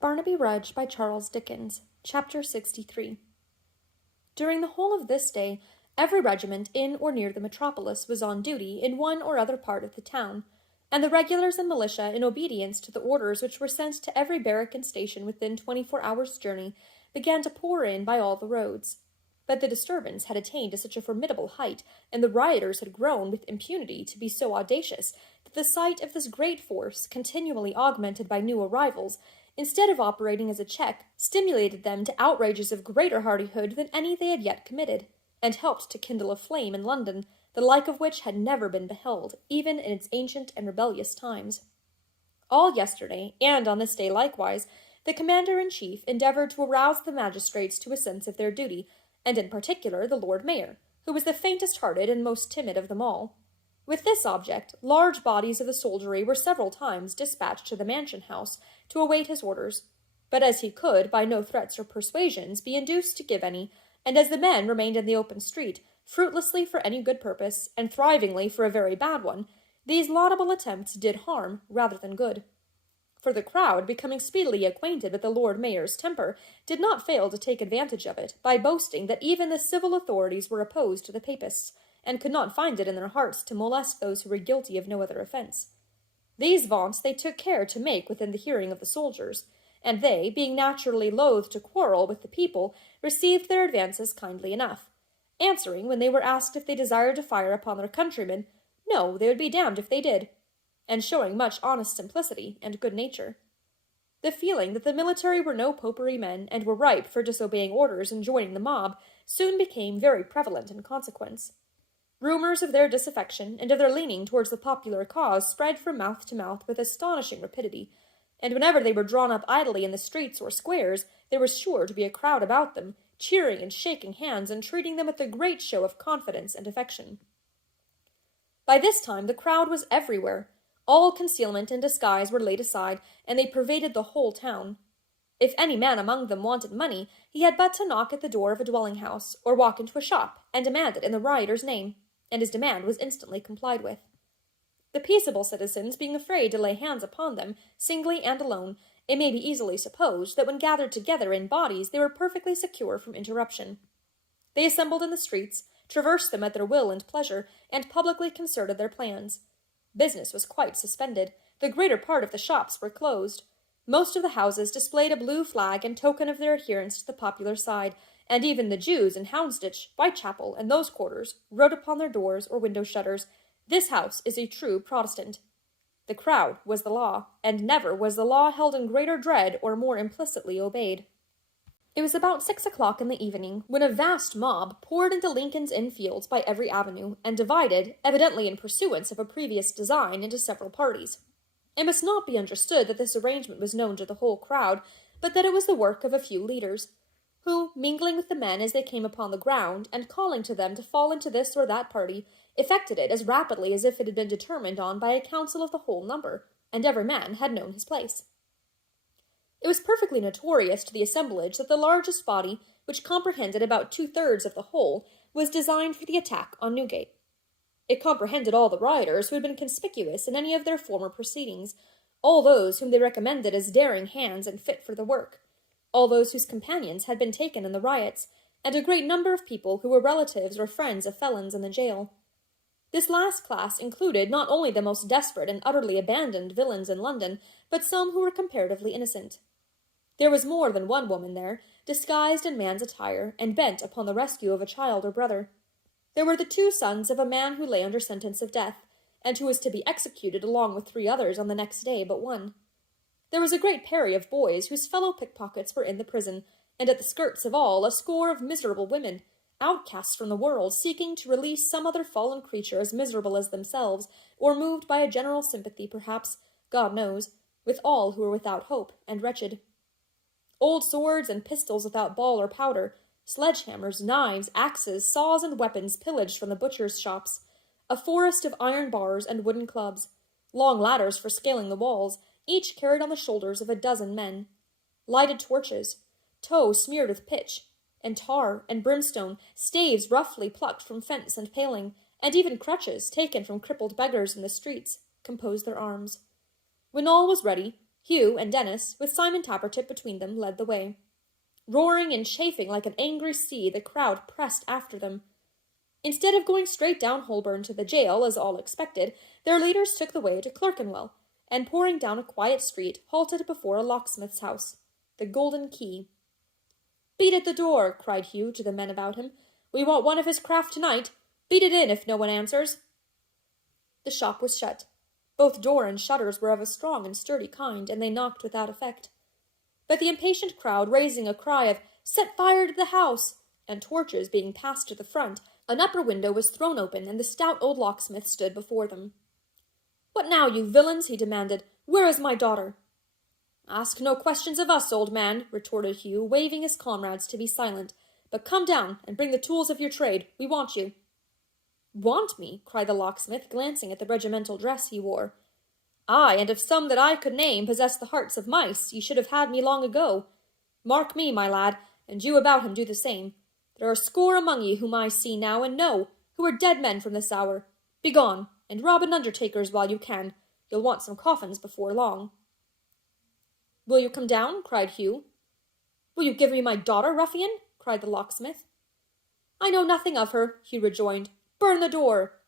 Barnaby Rudge by Charles Dickens, Chapter 63. During the whole of this day, every regiment in or near the metropolis was on duty in one or other part of the town, and the regulars and militia, in obedience to the orders which were sent to every barrack and station within 24 hours' journey, began to pour in by all the roads. But the disturbance had attained to such a formidable height, and the rioters had grown with impunity to be so audacious, that the sight of this great force, continually augmented by new arrivals, instead of operating as a check, stimulated them to outrages of greater hardihood than any they had yet committed, and helped to kindle a flame in London, the like of which had never been beheld, even in its ancient and rebellious times. All yesterday, and on this day likewise, the commander-in-chief endeavoured to arouse the magistrates to a sense of their duty, and in particular the Lord Mayor, who was the faintest-hearted and most timid of them all. With this object, large bodies of the soldiery were several times dispatched to the mansion house to await his orders, but as he could, by no threats or persuasions, be induced to give any, and as the men remained in the open street, fruitlessly for any good purpose, and thrivingly for a very bad one, these laudable attempts did harm rather than good. For the crowd, becoming speedily acquainted with the Lord Mayor's temper, did not fail to take advantage of it, by boasting that even the civil authorities were opposed to the Papists, and could not find it in their hearts to molest those who were guilty of no other offence. These vaunts they took care to make within the hearing of the soldiers, and they, being naturally loath to quarrel with the people, received their advances kindly enough, answering, when they were asked if they desired to fire upon their countrymen, no, they would be damned if they did, and showing much honest simplicity and good nature. The feeling that the military were no popery men, and were ripe for disobeying orders and joining the mob, soon became very prevalent in consequence. Rumours of their disaffection and of their leaning towards the popular cause spread from mouth to mouth with astonishing rapidity, and whenever they were drawn up idly in the streets or squares, there was sure to be a crowd about them, cheering and shaking hands and treating them with a great show of confidence and affection. By this time the crowd was everywhere. All concealment and disguise were laid aside, and they pervaded the whole town. If any man among them wanted money, he had but to knock at the door of a dwelling-house, or walk into a shop, and demand it in the rioter's name, and his demand was instantly complied with. The peaceable citizens, being afraid to lay hands upon them, singly and alone, it may be easily supposed that when gathered together in bodies they were perfectly secure from interruption. They assembled in the streets, traversed them at their will and pleasure, and publicly concerted their plans. Business was quite suspended. The greater part of the shops were closed. Most of the houses displayed a blue flag in token of their adherence to the popular side, and even the Jews in Houndsditch, Whitechapel, and those quarters, wrote upon their doors or window shutters, "This house is a true Protestant." The crowd was the law, and never was the law held in greater dread or more implicitly obeyed. It was about 6 o'clock in the evening, when a vast mob poured into Lincoln's Inn Fields by every avenue, and divided, evidently in pursuance of a previous design, into several parties. It must not be understood that this arrangement was known to the whole crowd, but that it was the work of a few leaders, who, mingling with the men as they came upon the ground, and calling to them to fall into this or that party, effected it as rapidly as if it had been determined on by a council of the whole number, and every man had known his place. It was perfectly notorious to the assemblage that the largest body, which comprehended about 2/3 of the whole, was designed for the attack on Newgate. It comprehended all the rioters who had been conspicuous in any of their former proceedings, all those whom they recommended as daring hands and fit for the work, all those whose companions had been taken in the riots, and a great number of people who were relatives or friends of felons in the jail. This last class included not only the most desperate and utterly abandoned villains in London, but some who were comparatively innocent. There was more than one woman there, disguised in man's attire, and bent upon the rescue of a child or brother. There were the 2 sons of a man who lay under sentence of death, and who was to be executed along with 3 others on the next day but one. There was a great party of boys whose fellow pickpockets were in the prison, and at the skirts of all a score of miserable women, outcasts from the world, seeking to release some other fallen creature as miserable as themselves, or moved by a general sympathy, perhaps, God knows, with all who were without hope and wretched. Old swords and pistols without ball or powder, sledge-hammers, knives, axes, saws, and weapons pillaged from the butchers' shops, a forest of iron bars and wooden clubs, long ladders for scaling the walls, each carried on the shoulders of a dozen men, lighted torches, tow smeared with pitch, and tar and brimstone, staves roughly plucked from fence and paling, and even crutches taken from crippled beggars in the streets, composed their arms. When all was ready, Hugh and Dennis, with Simon Tappertit between them, led the way. Roaring and chafing like an angry sea, the crowd pressed after them. Instead of going straight down Holborn to the jail, as all expected, their leaders took the way to Clerkenwell, and pouring down a quiet street, halted before a locksmith's house, the Golden Key. "Beat at the door," cried Hugh to the men about him. "We want one of his craft tonight. Beat it in if no one answers." The shop was shut. Both door and shutters were of a strong and sturdy kind, and they knocked without effect. But the impatient crowd, raising a cry of "Set fire to the house!" and torches being passed to the front, an upper window was thrown open, and the stout old locksmith stood before them. "What now, you villains?" he demanded. "Where is my daughter?" "Ask no questions of us, old man," retorted Hugh, waving his comrades to be silent. "But come down, and bring the tools of your trade. We want you." "Want me?" cried the locksmith, glancing at the regimental dress he wore. "Ay, and if some that I could name possess the hearts of mice, ye should have had me long ago. Mark me, my lad, and you about him do the same. There are a score among ye whom I see now and know, who are dead men from this hour. Begone, and rob an undertaker's while you can. You'll want some coffins before long." "Will you come down?" cried Hugh. "Will you give me my daughter, ruffian?" cried the locksmith. "I know nothing of her," Hugh rejoined. "Burn the door."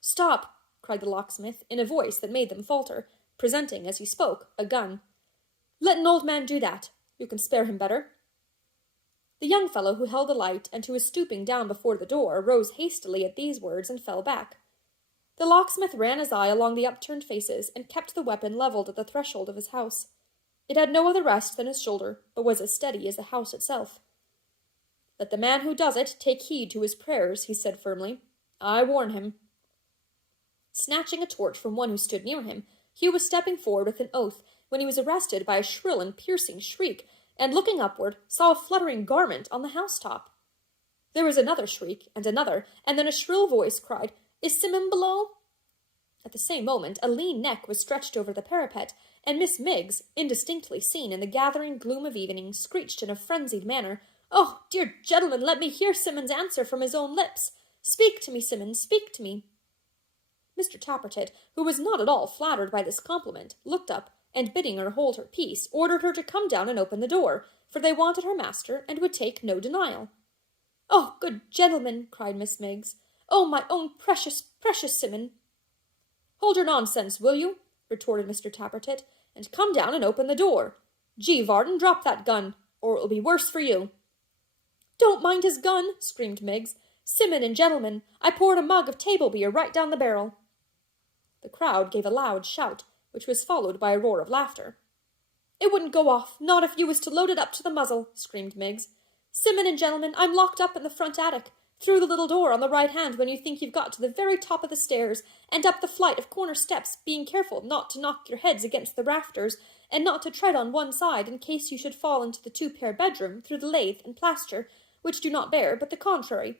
"Stop!" cried the locksmith, in a voice that made them falter, presenting, as he spoke, a gun. "Let an old man do that. You can spare him better." The young fellow who held the light, and who was stooping down before the door, rose hastily at these words and fell back. The locksmith ran his eye along the upturned faces, and kept the weapon levelled at the threshold of his house. It had no other rest than his shoulder, but was as steady as the house itself. "Let the man who does it take heed to his prayers," he said firmly. "I warn him." Snatching a torch from one who stood near him, Hugh was stepping forward with an oath, when he was arrested by a shrill and piercing shriek, and looking upward, saw a fluttering garment on the housetop. There was another shriek, and then a shrill voice cried, "Is Simon below?" At the same moment, a lean neck was stretched over the parapet, and Miss Miggs, indistinctly seen in the gathering gloom of evening, screeched in a frenzied manner, "Oh, dear gentlemen, let me hear Simon's answer from his own lips. Speak to me, Simon, speak to me." Mr. Tappertit, who was not at all flattered by this compliment, looked up, and bidding her hold her peace, ordered her to come down and open the door, for they wanted her master, and would take no denial. "Oh, good gentlemen," cried Miss Miggs. "Oh, my own precious, precious Simon." "Hold your nonsense, will you?" retorted Mr. Tappertit, "and come down and open the door. Gee, Varden, drop that gun, or it will be worse for you." "Don't mind his gun," screamed Miggs. "Simon and gentlemen, I poured a mug of table beer right down the barrel." The crowd gave a loud shout, which was followed by a roar of laughter. "It wouldn't go off, not if you was to load it up to the muzzle," screamed Miggs. "Simon and gentlemen, I'm locked up in the front attic, through the little door on the right hand when you think you've got to the very top of the stairs, and up the flight of corner steps, being careful not to knock your heads against the rafters, and not to tread on one side in case you should fall into the two-pair bedroom through the lath and plaster, which do not bear, but the contrary.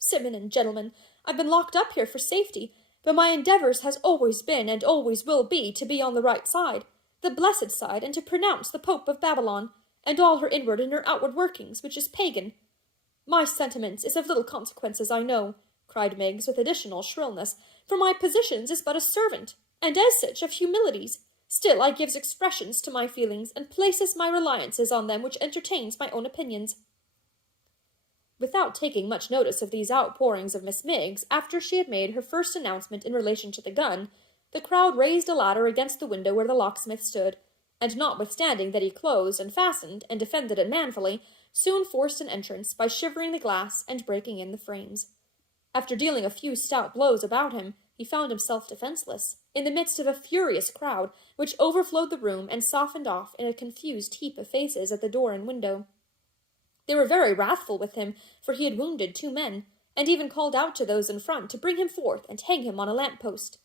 Simon and gentlemen, I've been locked up here for safety, but my endeavours has always been, and always will be, to be on the right side, the blessed side, and to pronounce the Pope of Babylon, and all her inward and her outward workings, which is pagan. My sentiments is of little consequences, I know," cried Miggs with additional shrillness, "for my positions is but a servant, and as such of humilities. Still I gives expressions to my feelings, and places my reliances on them which entertains my own opinions." Without taking much notice of these outpourings of Miss Miggs, after she had made her first announcement in relation to the gun, the crowd raised a ladder against the window where the locksmith stood, and notwithstanding that he closed and fastened, and defended it manfully, soon forced an entrance by shivering the glass and breaking in the frames. After dealing a few stout blows about him, he found himself defenceless, in the midst of a furious crowd, which overflowed the room and softened off in a confused heap of faces at the door and window. They were very wrathful with him, for he had wounded 2 men, and even called out to those in front to bring him forth and hang him on a lamp-post.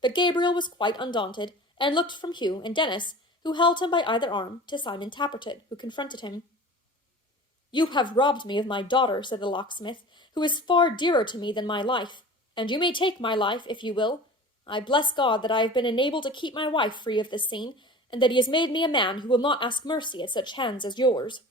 But Gabriel was quite undaunted, and looked from Hugh and Dennis, who held him by either arm, to Simon Tappertit, who confronted him. "You have robbed me of my daughter," said the locksmith, "who is far dearer to me than my life, and you may take my life, if you will. I bless God that I have been enabled to keep my wife free of this scene, and that he has made me a man who will not ask mercy at such hands as yours."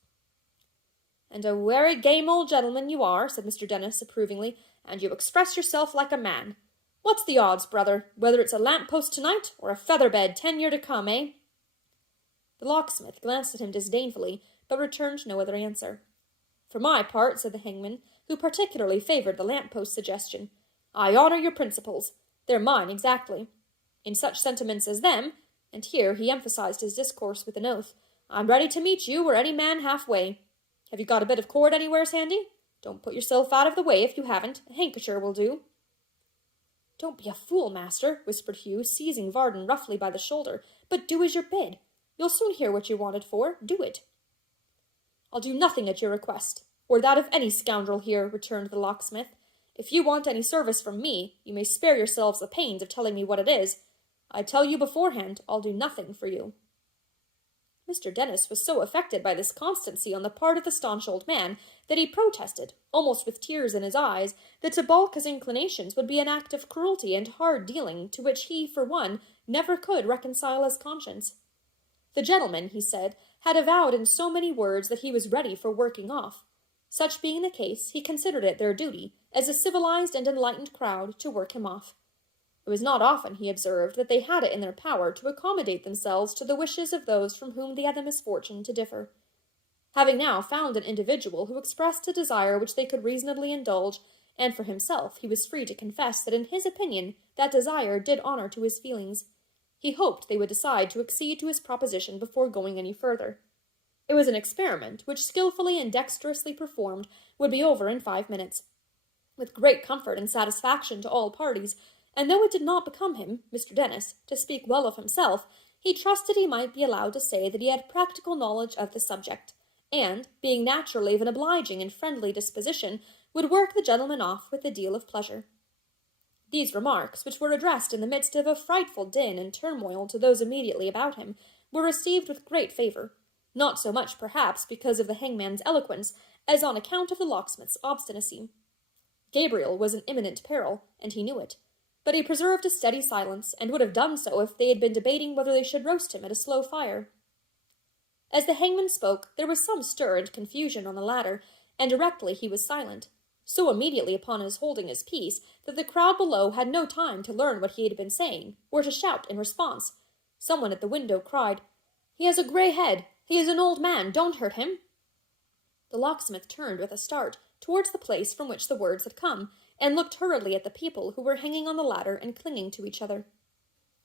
"And a wery game old gentleman you are," said Mr. Dennis approvingly, "and you express yourself like a man. What's the odds, brother, whether it's a lamp-post tonight, or a feather-bed 10 year to come, eh?" The locksmith glanced at him disdainfully, but returned no other answer. "For my part," said the hangman, who particularly favoured the lamp-post suggestion, "I honour your principles. They're mine exactly. In such sentiments as them," and here he emphasized his discourse with an oath, "I'm ready to meet you or any man half-way. Have you got a bit of cord anywheres handy? Don't put yourself out of the way if you haven't. A handkercher will do." "Don't be a fool, master," whispered Hugh, seizing Varden roughly by the shoulder, "but do as you're bid. You'll soon hear what you're wanted for. Do it." "I'll do nothing at your request, or that of any scoundrel here," returned the locksmith. "If you want any service from me, you may spare yourselves the pains of telling me what it is. I tell you beforehand, I'll do nothing for you." Mr. Dennis was so affected by this constancy on the part of the staunch old man that he protested, almost with tears in his eyes, that to balk his inclinations would be an act of cruelty and hard dealing to which he, for one, never could reconcile his conscience. The gentleman, he said, had avowed in so many words that he was ready for working off. Such being the case, he considered it their duty, as a civilized and enlightened crowd, to work him off. It was not often, he observed, that they had it in their power to accommodate themselves to the wishes of those from whom they had the misfortune to differ. Having now found an individual who expressed a desire which they could reasonably indulge, and for himself he was free to confess that in his opinion that desire did honour to his feelings, he hoped they would decide to accede to his proposition before going any further. It was an experiment which, skilfully and dexterously performed, would be over in 5 minutes. With great comfort and satisfaction to all parties, and though it did not become him, Mr. Dennis, to speak well of himself, he trusted he might be allowed to say that he had practical knowledge of the subject, and, being naturally of an obliging and friendly disposition, would work the gentleman off with a deal of pleasure. These remarks, which were addressed in the midst of a frightful din and turmoil to those immediately about him, were received with great favour, not so much, perhaps, because of the hangman's eloquence, as on account of the locksmith's obstinacy. Gabriel was in imminent peril, and he knew it, but he preserved a steady silence, and would have done so if they had been debating whether they should roast him at a slow fire. As the hangman spoke, there was some stir and confusion on the ladder, and directly he was silent, so immediately upon his holding his peace that the crowd below had no time to learn what he had been saying, or to shout in response. Someone at the window cried, "He has a grey head! He is an old man! Don't hurt him!" The locksmith turned with a start towards the place from which the words had come, and looked hurriedly at the people who were hanging on the ladder and clinging to each other.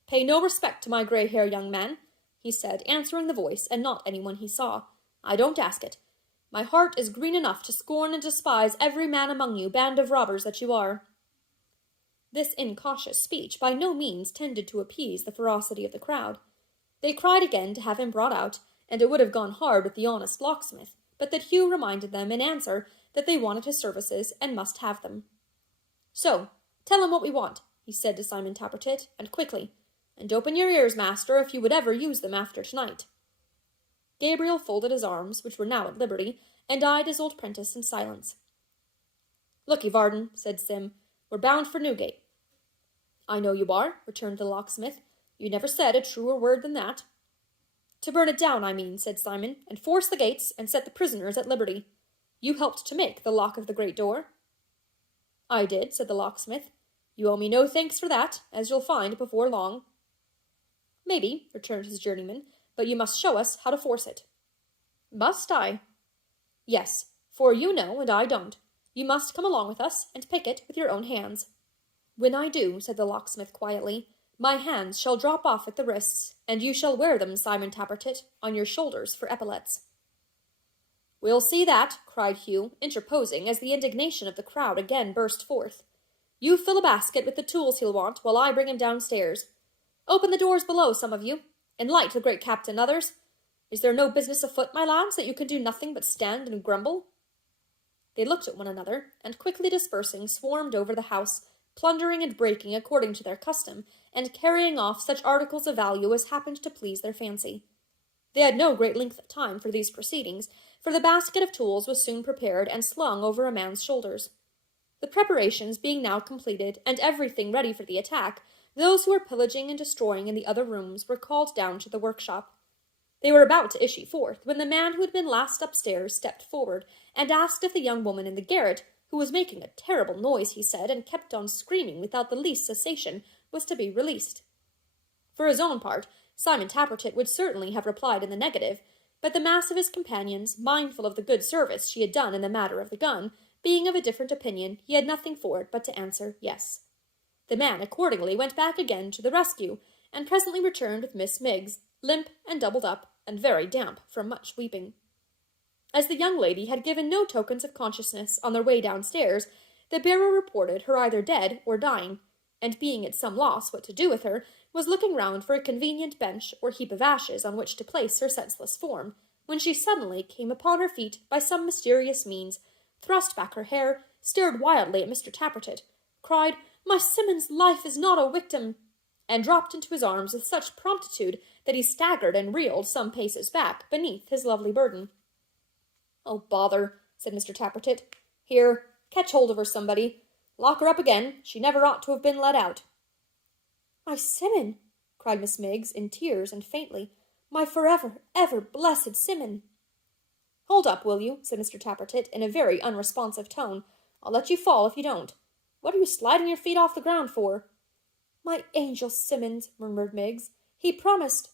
"Pay no respect to my grey-haired young man," he said, answering the voice, and not anyone he saw. "I don't ask it. My heart is green enough to scorn and despise every man among you, band of robbers that you are." This incautious speech by no means tended to appease the ferocity of the crowd. They cried again to have him brought out, and it would have gone hard with the honest locksmith, but that Hugh reminded them in answer that they wanted his services and must have them. "So, tell him what we want," he said to Simon Tappertit, "and quickly. And open your ears, master, if you would ever use them after tonight." Gabriel folded his arms, which were now at liberty, and eyed his old prentice in silence. "Look'ee, Varden," said Sim, "we're bound for Newgate." "I know you are," returned the locksmith. "You never said a truer word than that." "To burn it down, I mean," said Simon, "and force the gates, and set the prisoners at liberty. You helped to make the lock of the great door." "I did," said the locksmith. "You owe me no thanks for that, as you'll find before long." "Maybe," returned his journeyman, "but you must show us how to force it." "Must I?" "Yes, for you know, and I don't. You must come along with us, and pick it with your own hands." "When I do," said the locksmith quietly, "my hands shall drop off at the wrists, and you shall wear them, Simon Tappertit, on your shoulders for epaulets." "We'll see that," cried Hugh, interposing as the indignation of the crowd again burst forth. "You fill a basket with the tools he'll want, while I bring him downstairs. Open the doors below, some of you, and light the great captain, others. Is there no business afoot, my lads, that you can do nothing but stand and grumble?" They looked at one another, and quickly dispersing, swarmed over the house, plundering and breaking according to their custom, and carrying off such articles of value as happened to please their fancy. They had no great length of time for these proceedings, for the basket of tools was soon prepared and slung over a man's shoulders. The preparations being now completed, and everything ready for the attack, those who were pillaging and destroying in the other rooms were called down to the workshop. They were about to issue forth, when the man who had been last upstairs stepped forward, and asked if the young woman in the garret, who was making a terrible noise, he said, and kept on screaming without the least cessation, was to be released. For his own part, Simon Tappertit would certainly have replied in the negative, but the mass of his companions, mindful of the good service she had done in the matter of the gun, being of a different opinion, he had nothing for it but to answer yes. The man accordingly went back again to the rescue, and presently returned with Miss Miggs, limp and doubled up, and very damp from much weeping. As the young lady had given no tokens of consciousness on their way downstairs, the bearer reported her either dead or dying, and being at some loss what to do with her, was looking round for a convenient bench or heap of ashes on which to place her senseless form, when she suddenly came upon her feet by some mysterious means, thrust back her hair, stared wildly at Mr. Tappertit, cried, "My Simmons' life is not a victim," and dropped into his arms with such promptitude that he staggered and reeled some paces back beneath his lovely burden. "Oh, bother," said Mr. Tappertit. "Here, catch hold of her, somebody. Lock her up again. She never ought to have been let out." "My Simon!" cried Miss Miggs, in tears and faintly. "My forever, ever blessed Simon!" "Hold up, will you?" said Mr. Tappertit, in a very unresponsive tone. "I'll let you fall if you don't. What are you sliding your feet off the ground for?" "My angel Simmons," murmured Miggs. "He promised—"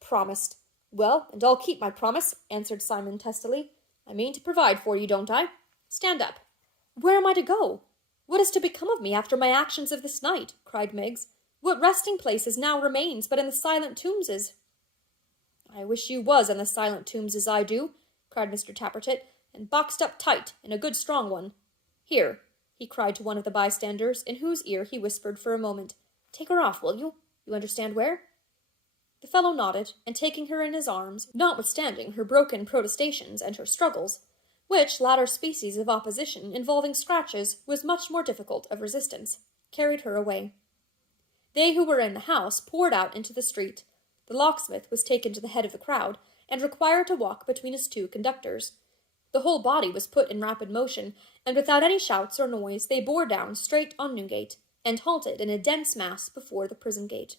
"Promised. Well, and I'll keep my promise," answered Simon testily. "I mean to provide for you, don't I? Stand up." "Where am I to go? What is to become of me after my actions of this night?" cried Miggs. "What resting places now remains but in the silent tombses?" "I wish you was in the silent tombses, I do," cried Mr. Tappertit, "and boxed up tight, in a good strong one. Here," he cried to one of the bystanders, in whose ear he whispered for a moment, "take her off, will you? You understand where?" The fellow nodded, and taking her in his arms, notwithstanding her broken protestations and her struggles, which latter species of opposition involving scratches was much more difficult of resistance, carried her away. They who were in the house poured out into the street. The locksmith was taken to the head of the crowd, and required to walk between his two conductors. The whole body was put in rapid motion, and without any shouts or noise they bore down straight on Newgate, and halted in a dense mass before the prison gate.